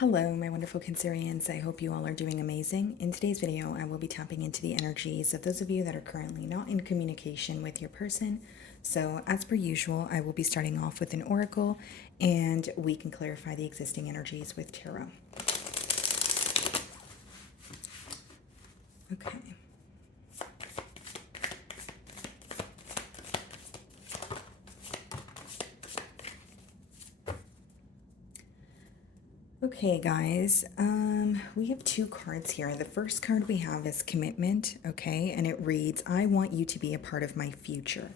Hello, my wonderful Cancerians. I hope you all are doing amazing. In today's video, I will be tapping into the energies of those of you that are currently not in communication with your person. So, as per usual, I will be starting off with an oracle and we can clarify the existing energies with tarot. Okay. Okay, guys, we have two cards here. The first card we have is commitment, okay, and it reads, I want you to be a part of my future,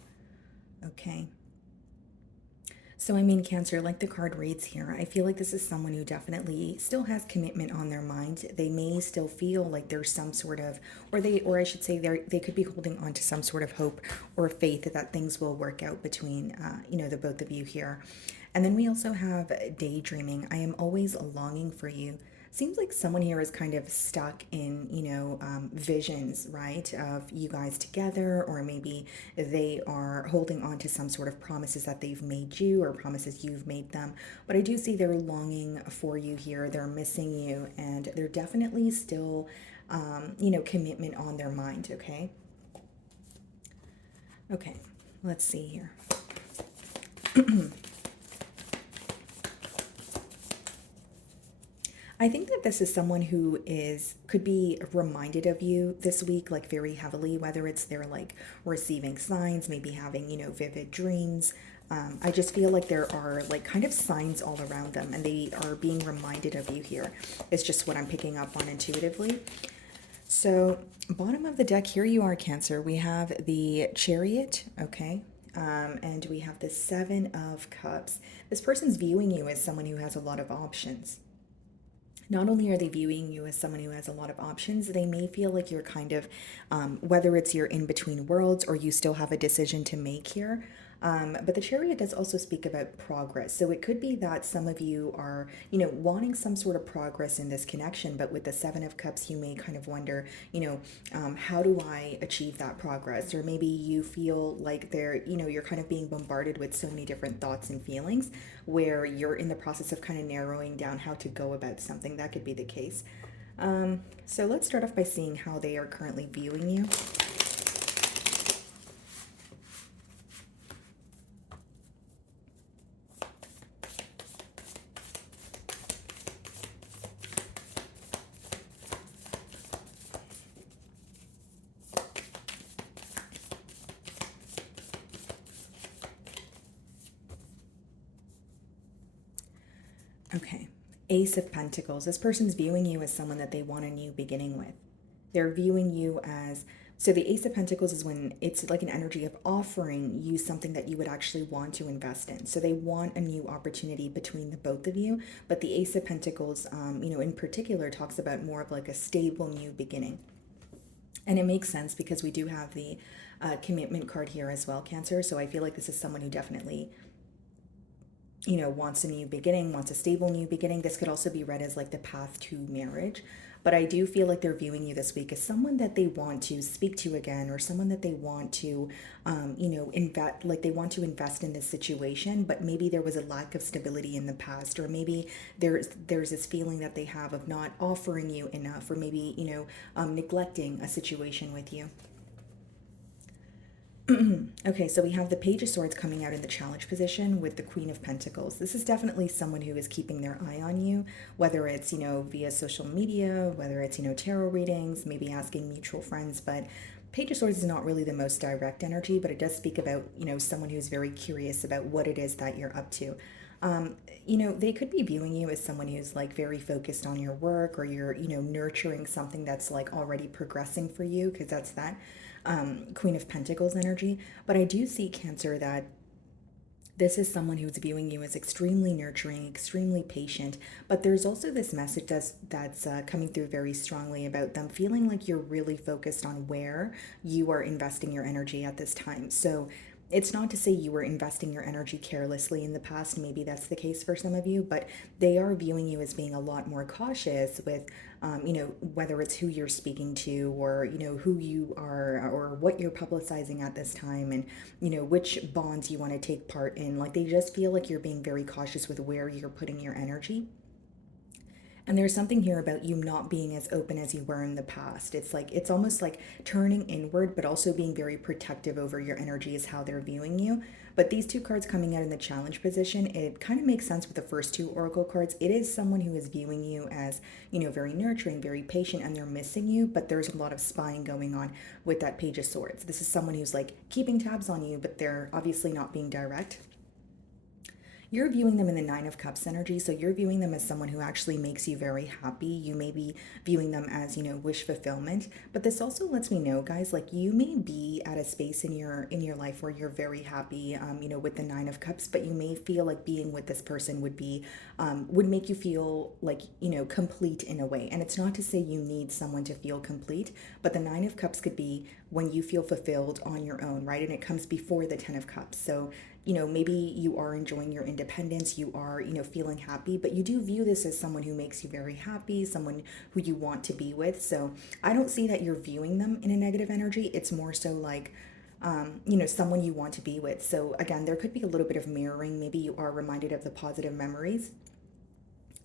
okay. So, I mean, Cancer, like the card reads here, I feel like this is someone who definitely still has commitment on their mind. They may still feel like there's some sort of, or I should say, they could be holding on to some sort of hope or faith that things will work out between, the both of you here. And then we also have daydreaming. I am always longing for you. Seems like someone here is kind of stuck in, visions, right, of you guys together, or maybe they are holding on to some sort of promises that they've made you or promises you've made them. But I do see they're longing for you here. They're missing you, and they're definitely still, commitment on their mind, okay? Okay, let's see here. I think that this is someone who could be reminded of you this week, like very heavily, whether it's they're like receiving signs, maybe having, vivid dreams. I just feel like there are like kind of signs all around them and they are being reminded of you here. It's just what I'm picking up on intuitively. So, bottom of the deck, here you are, Cancer. We have the Chariot, okay? And we have the Seven of Cups. This person's viewing you as someone who has a lot of options. Not only are they viewing you as someone who has a lot of options, they may feel like you're kind of, whether it's you're in between worlds or you still have a decision to make here. But the Chariot does also speak about progress. So it could be that some of you are, wanting some sort of progress in this connection. But with the Seven of Cups, you may kind of wonder, how do I achieve that progress? Or maybe you feel like you're kind of being bombarded with so many different thoughts and feelings where you're in the process of kind of narrowing down how to go about something. That could be the case. So let's start off by seeing how they are currently viewing you. Okay. Ace of Pentacles. This person's viewing you as someone that they want a new beginning with. They're viewing you as, so the Ace of Pentacles is when it's like an energy of offering you something that you would actually want to invest in. So they want a new opportunity between the both of you. But the Ace of Pentacles, in particular, talks about more of like a stable new beginning. And it makes sense because we do have the commitment card here as well, Cancer. So I feel like this is someone who definitely wants a new beginning, wants a stable new beginning. This could also be read as like the path to marriage. But I do feel like they're viewing you this week as someone that they want to speak to again, or someone that they want to, invest, like they want to invest in this situation, but maybe there was a lack of stability in the past, or maybe there's this feeling that they have of not offering you enough, or maybe, neglecting a situation with you. Okay, so we have the Page of Swords coming out in the challenge position with the Queen of Pentacles. This is definitely someone who is keeping their eye on you, whether it's, via social media, whether it's, tarot readings, maybe asking mutual friends. But Page of Swords is not really the most direct energy, but it does speak about, someone who's very curious about what it is that you're up to. They could be viewing you as someone who's like very focused on your work, or you're, nurturing something that's like already progressing for you, because that's that Queen of Pentacles energy. But I do see, Cancer, that this is someone who's viewing you as extremely nurturing, extremely patient. But there's also this message that's coming through very strongly about them feeling like you're really focused on where you are investing your energy at this time. So it's not to say you were investing your energy carelessly in the past. Maybe that's the case for some of you, but they are viewing you as being a lot more cautious with, whether it's who you're speaking to, or, who you are, or what you're publicizing at this time, and, which bonds you want to take part in. Like they just feel like you're being very cautious with where you're putting your energy. And there's something here about you not being as open as you were in the past. It's like, it's almost like turning inward, but also being very protective over your energy is how they're viewing you. But these two cards coming out in the challenge position, it kind of makes sense with the first two oracle cards. It is someone who is viewing you as, very nurturing, very patient, and they're missing you, but there's a lot of spying going on with that Page of Swords. This is someone who's like keeping tabs on you, but they're obviously not being direct. You're viewing them in the Nine of Cups energy, so you're viewing them as someone who actually makes you very happy. You may be viewing them as, wish fulfillment, but this also lets me know, guys, like you may be at a space in your life where you're very happy, with the Nine of Cups, but you may feel like being with this person would make you feel like, complete in a way. And it's not to say you need someone to feel complete, but the Nine of Cups could be when you feel fulfilled on your own, right? And it comes before the Ten of Cups. So maybe you are enjoying your independence, you are, feeling happy, but you do view this as someone who makes you very happy, someone who you want to be with. So I don't see that you're viewing them in a negative energy. It's more so like, someone you want to be with. So again, there could be a little bit of mirroring. Maybe you are reminded of the positive memories.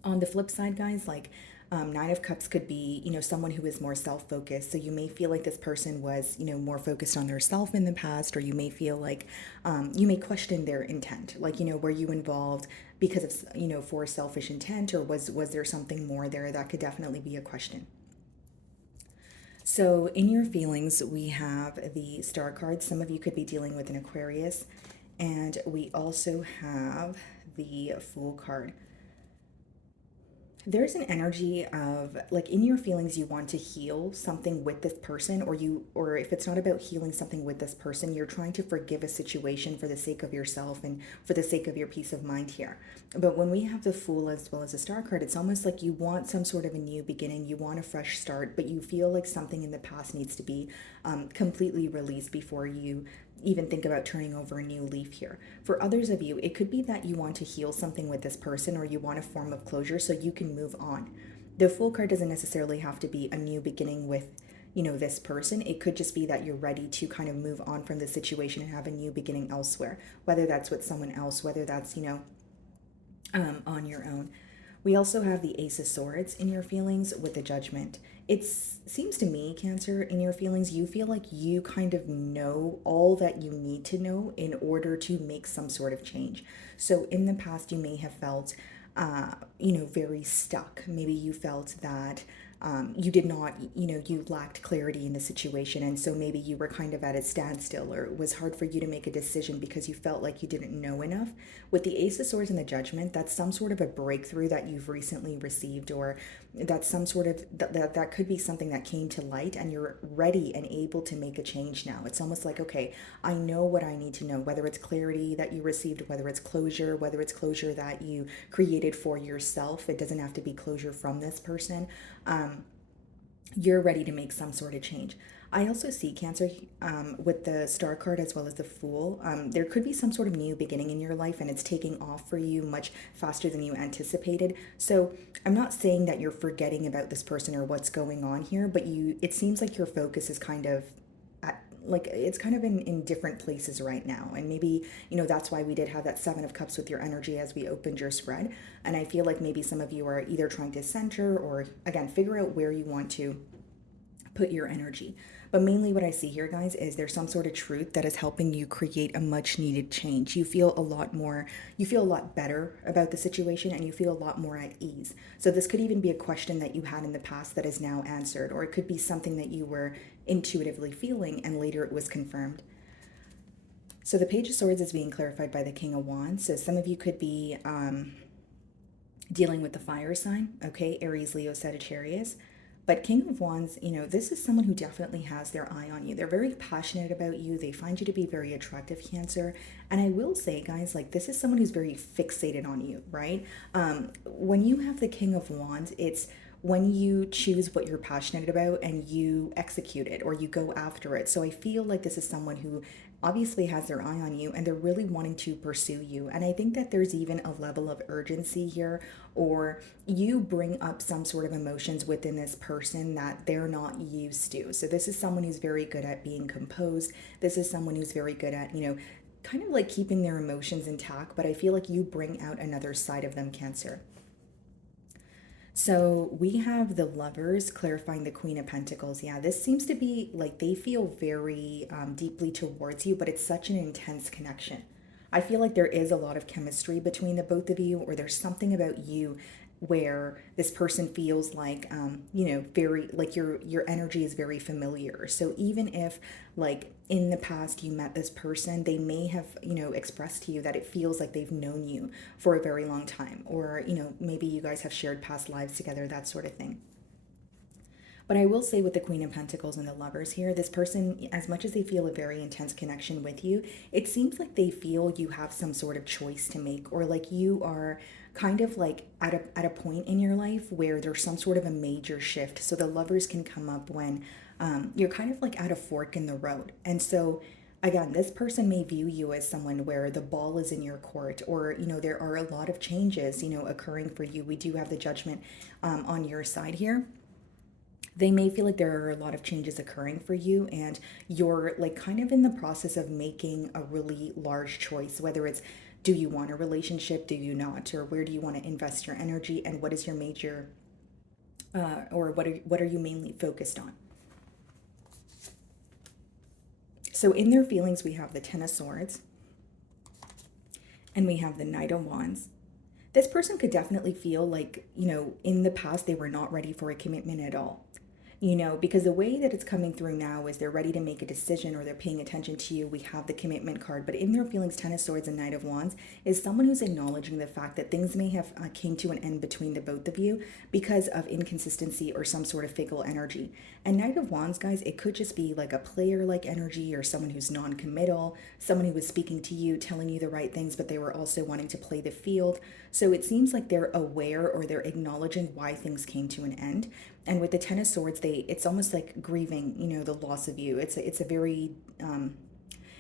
On the flip side, guys, like Nine of Cups could be, someone who is more self-focused. So you may feel like this person was, more focused on their self in the past, or you may feel like you may question their intent. Like, were you involved because of, for selfish intent, or was there something more there? That could definitely be a question. So in your feelings, we have the Star card. Some of you could be dealing with an Aquarius, and we also have the Fool card. There's an energy of like in your feelings you want to heal something with this person, or if it's not about healing something with this person, you're trying to forgive a situation for the sake of yourself and for the sake of your peace of mind here. But when we have the Fool as well as the Star card, it's almost like you want some sort of a new beginning, you want a fresh start, but you feel like something in the past needs to be completely released before you even think about turning over a new leaf here. For others of you, it could be that you want to heal something with this person, or you want a form of closure so you can move on. The Fool card doesn't necessarily have to be a new beginning with, this person. It could just be that you're ready to kind of move on from the situation and have a new beginning elsewhere, whether that's with someone else, whether that's, on your own. We also have the Ace of Swords in your feelings with the Judgment. It seems to me, Cancer, in your feelings, you feel like you kind of know all that you need to know in order to make some sort of change. So in the past, you may have felt, very stuck. Maybe you felt that you did not, you lacked clarity in the situation. And so maybe you were kind of at a standstill, or it was hard for you to make a decision because you felt like you didn't know enough. With the Ace of Swords and the Judgment, that's some sort of a breakthrough that you've recently received, or that's some sort of, that could be something that came to light and you're ready and able to make a change now. It's almost like, okay, I know what I need to know, whether it's clarity that you received, whether it's closure that you created for yourself. It doesn't have to be closure from this person. You're ready to make some sort of change. I also see, Cancer, with the Star card as well as the Fool. There could be some sort of new beginning in your life, and it's taking off for you much faster than you anticipated. So I'm not saying that you're forgetting about this person or what's going on here, but it seems like your focus is kind of like it's kind of in different places right now. And maybe, that's why we did have that Seven of Cups with your energy as we opened your spread. And I feel like maybe some of you are either trying to center or, again, figure out where you want to put your energy. But mainly what I see here, guys, is there's some sort of truth that is helping you create a much needed change. You feel a lot better about the situation, and you feel a lot more at ease. So this could even be a question that you had in the past that is now answered, or it could be something that you were intuitively feeling and later it was confirmed. So the Page of Swords is being clarified by the King of Wands. So some of you could be dealing with the fire sign, okay, Aries, Leo, Sagittarius. But King of Wands, this is someone who definitely has their eye on you. They're very passionate about you. They find you to be very attractive, Cancer. And I will say, guys, like this is someone who's very fixated on you, right? When you have the King of Wands, it's when you choose what you're passionate about and you execute it or you go after it. So I feel like this is someone who obviously has their eye on you and they're really wanting to pursue you. And I think that there's even a level of urgency here, or you bring up some sort of emotions within this person that they're not used to. So this is someone who's very good at being composed. This is someone who's very good at, kind of like keeping their emotions intact, but I feel like you bring out another side of them, Cancer. So we have the lovers clarifying the Queen of Pentacles. Yeah, this seems to be like they feel very deeply towards you, but it's such an intense connection. I feel like there is a lot of chemistry between the both of you, or there's something about you where this person feels like very like your energy is very familiar. So even if like in the past you met this person, they may have expressed to you that it feels like they've known you for a very long time, or maybe you guys have shared past lives together, that sort of thing. But I will say with the Queen of Pentacles and the lovers here, this person, as much as they feel a very intense connection with you, it seems like they feel you have some sort of choice to make, or like you are kind of like at a point in your life where there's some sort of a major shift. So the lovers can come up when you're kind of like at a fork in the road. And so again, this person may view you as someone where the ball is in your court, or there are a lot of changes occurring for you. We do have the Judgment on your side here. They may feel like there are a lot of changes occurring for you, and you're like kind of in the process of making a really large choice, whether it's do you want a relationship, do you not, or where do you want to invest your energy, and what is your major or what are you mainly focused on. So in their feelings, we have the Ten of Swords and we have the Knight of Wands. This person could definitely feel like, in the past they were not ready for a commitment at all. Because the way that it's coming through now is they're ready to make a decision, or they're paying attention to you. We have the commitment card, but in their feelings, Ten of Swords and Knight of Wands is someone who's acknowledging the fact that things may have came to an end between the both of you because of inconsistency or some sort of fickle energy. And Knight of Wands, guys, it could just be like a player-like energy, or someone who's non-committal, someone who was speaking to you, telling you the right things, but they were also wanting to play the field. So it seems like they're aware, or they're acknowledging why things came to an end. And with the Ten of Swords, it's almost like grieving, the loss of you. It's a very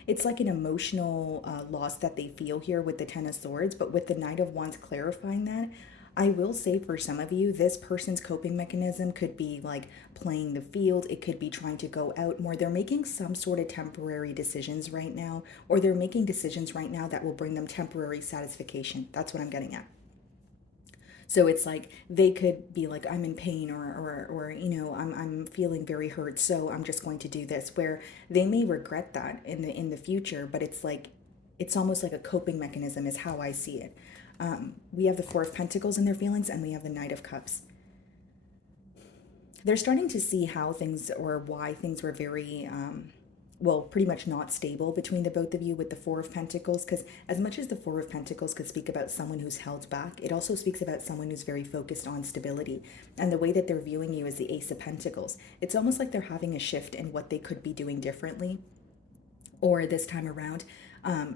it's like an emotional loss that they feel here with the Ten of Swords. But with the Knight of Wands clarifying that, I will say for some of you, this person's coping mechanism could be like playing the field. It could be trying to go out more. They're making some sort of temporary decisions right now, or they're making decisions right now that will bring them temporary satisfaction. That's what I'm getting at. So it's like they could be like, I'm in pain, or I'm feeling very hurt, so I'm just going to do this. Where they may regret that in the future, but it's like it's almost like a coping mechanism is how I see it. We have the Four of Pentacles in their feelings, and we have the Knight of Cups. They're starting to see how things, or why things were very well, pretty much not stable between the both of you with the Four of Pentacles. Because as much as the Four of Pentacles could speak about someone who's held back, it also speaks about someone who's very focused on stability. And the way that they're viewing you is the Ace of Pentacles. It's almost like they're having a shift in what they could be doing differently, or this time around,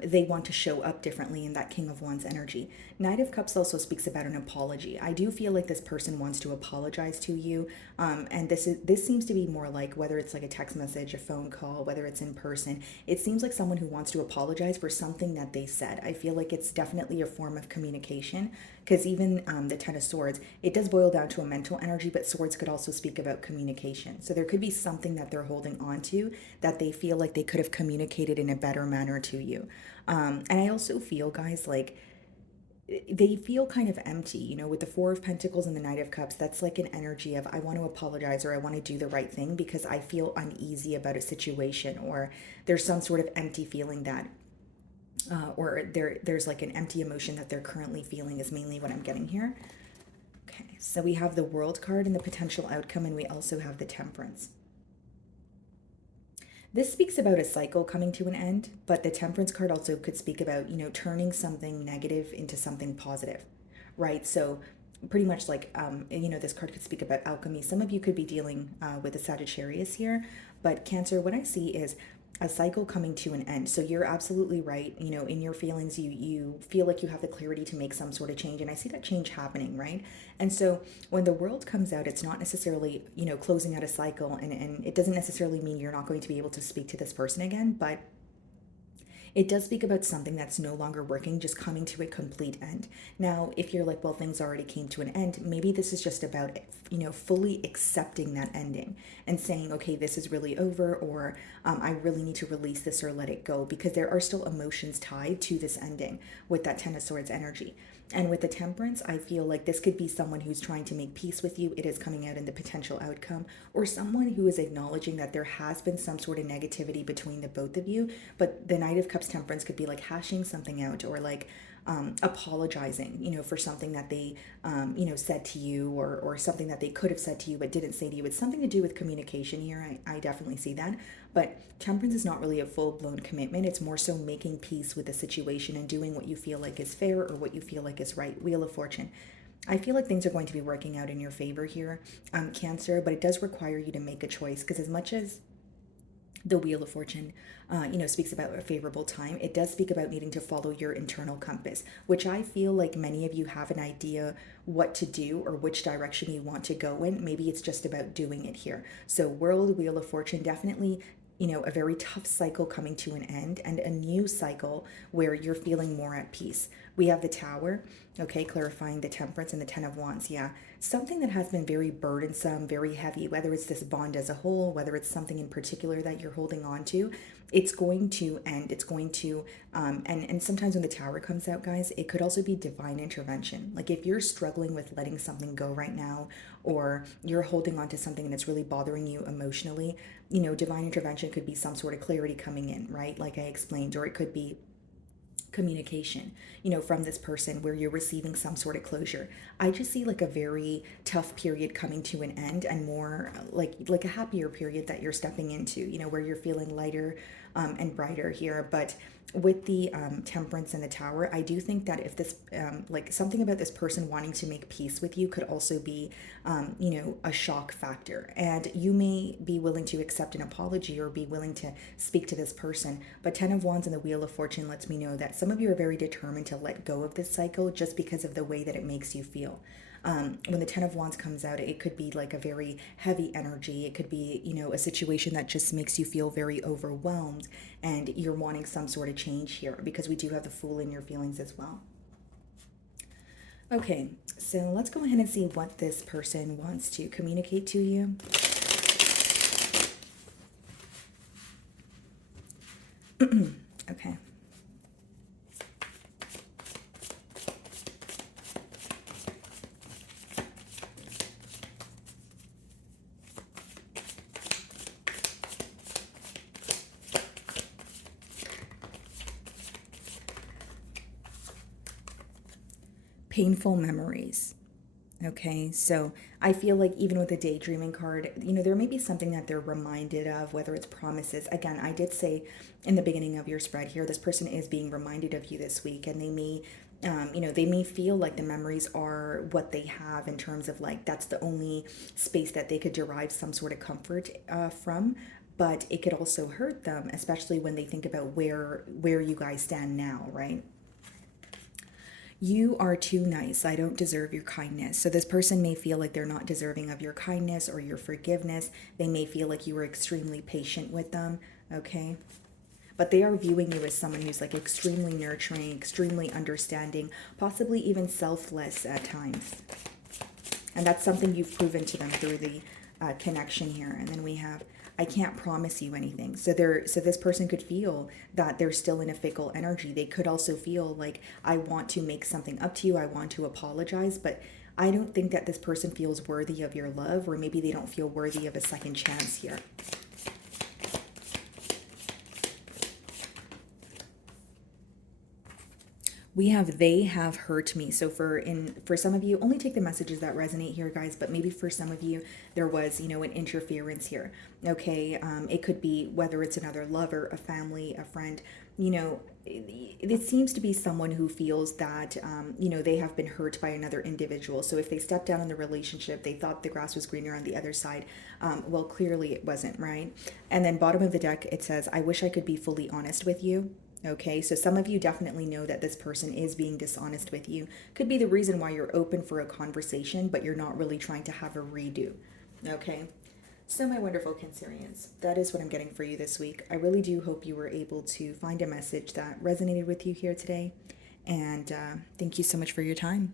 they want to show up differently in that King of Wands energy. Knight of Cups also speaks about an apology. I do feel like this person wants to apologize to you, and this seems to be more like, whether it's like a text message, a phone call, whether it's in person, it seems like someone who wants to apologize for something that they said. I feel like it's definitely a form of communication, because even the Ten of Swords, it does boil down to a mental energy, but swords could also speak about communication. So there could be something that they're holding on to that they feel like they could have communicated in a better manner to you. And I also feel, guys, like they feel kind of empty, with the Four of Pentacles and the Knight of Cups. That's like an energy of, I want to apologize, or I want to do the right thing because I feel uneasy about a situation, or there's some sort of empty feeling that or there's like an empty emotion that they're currently feeling, is mainly what I'm getting here. Okay, so we have the World card and the potential outcome, and we also have the Temperance. This speaks about a cycle coming to an end, but the Temperance card also could speak about, turning something negative into something positive, right? So pretty much like, this card could speak about alchemy. Some of you could be dealing with a Sagittarius here, but Cancer, what I see is a cycle coming to an end. So you're absolutely right. In your feelings, you feel like you have the clarity to make some sort of change. And I see that change happening, right? And so when the World comes out, it's not necessarily, closing out a cycle. And it doesn't necessarily mean you're not going to be able to speak to this person again, but it does speak about something that's no longer working, just coming to a complete end. Now, if you're like, well, things already came to an end, maybe this is just about, fully accepting that ending and saying, okay, this is really over, or I really need to release this or let it go, because there are still emotions tied to this ending with that Ten of Swords energy. And with the Temperance, I feel like this could be someone who's trying to make peace with you. It is coming out in the potential outcome, or someone who is acknowledging that there has been some sort of negativity between the both of you. But the Knight of Cups Temperance could be like hashing something out, or like apologizing, for something that they, said to you, or something that they could have said to you but didn't say to you. It's something to do with communication here. I definitely see that. But Temperance is not really a full blown commitment. It's more so making peace with the situation and doing what you feel like is fair or what you feel like is right. Wheel of Fortune. I feel like things are going to be working out in your favor here, Cancer, but it does require you to make a choice, because as much as the Wheel of Fortune, speaks about a favorable time, it does speak about needing to follow your internal compass, which I feel like many of you have an idea what to do or which direction you want to go in. Maybe it's just about doing it here. So World, Wheel of Fortune, definitely a very tough cycle coming to an end, and a new cycle where you're feeling more at peace. We have the Tower, okay, clarifying the Temperance, and the Ten of Wands. Yeah, something that has been very burdensome, very heavy, whether it's this bond as a whole, whether it's something in particular that you're holding on to, it's going to end. It's going to, and sometimes when the Tower comes out, guys, it could also be divine intervention. Like if you're struggling with letting something go right now, or you're holding on to something and it's really bothering you emotionally, divine intervention could be some sort of clarity coming in, right? Like I explained, or it could be communication, from this person where you're receiving some sort of closure. I just see like a very tough period coming to an end, and more like a happier period that you're stepping into, where you're feeling lighter and brighter here. But with the Temperance and the Tower, I do think that if this, like something about this person wanting to make peace with you could also be, a shock factor. And you may be willing to accept an apology or be willing to speak to this person. But Ten of Wands and the Wheel of Fortune lets me know that some of you are very determined to let go of this cycle just because of the way that it makes you feel. When the Ten of Wands comes out, it could be like a very heavy energy. It could be, a situation that just makes you feel very overwhelmed, and you're wanting some sort of change here, because we do have the Fool in your feelings as well. Okay, so let's go ahead and see what this person wants to communicate to you. Okay. Painful memories. Okay, so I feel like even with the daydreaming card, there may be something that they're reminded of, whether it's promises. Again, I did say in the beginning of your spread here, this person is being reminded of you this week, and they may, they may feel like the memories are what they have, in terms of like that's the only space that they could derive some sort of comfort from. But it could also hurt them, especially when they think about where you guys stand now, right? You are too nice. I don't deserve your kindness. So this person may feel like they're not deserving of your kindness or your forgiveness. They may feel like you were extremely patient with them, okay? But they are viewing you as someone who's like extremely nurturing, extremely understanding, possibly even selfless at times. And that's something you've proven to them through the connection here. And then we have, I can't promise you anything. So this person could feel that they're still in a fickle energy. They could also feel like, I want to make something up to you. I want to apologize, but I don't think that this person feels worthy of your love, or maybe they don't feel worthy of a second chance here. We have they have hurt me. So for some of you, only take the messages that resonate here, guys, but maybe for some of you there was, an interference here. Okay, it could be whether it's another lover, a family, a friend, it seems to be someone who feels that they have been hurt by another individual. So if they stepped down in the relationship, they thought the grass was greener on the other side. Well, clearly it wasn't, right? And then bottom of the deck, it says, I wish I could be fully honest with you. Okay, so some of you definitely know that this person is being dishonest with you. Could be the reason why you're open for a conversation, but you're not really trying to have a redo. Okay, so my wonderful Cancerians, that is what I'm getting for you this week. I really do hope you were able to find a message that resonated with you here today. And thank you so much for your time.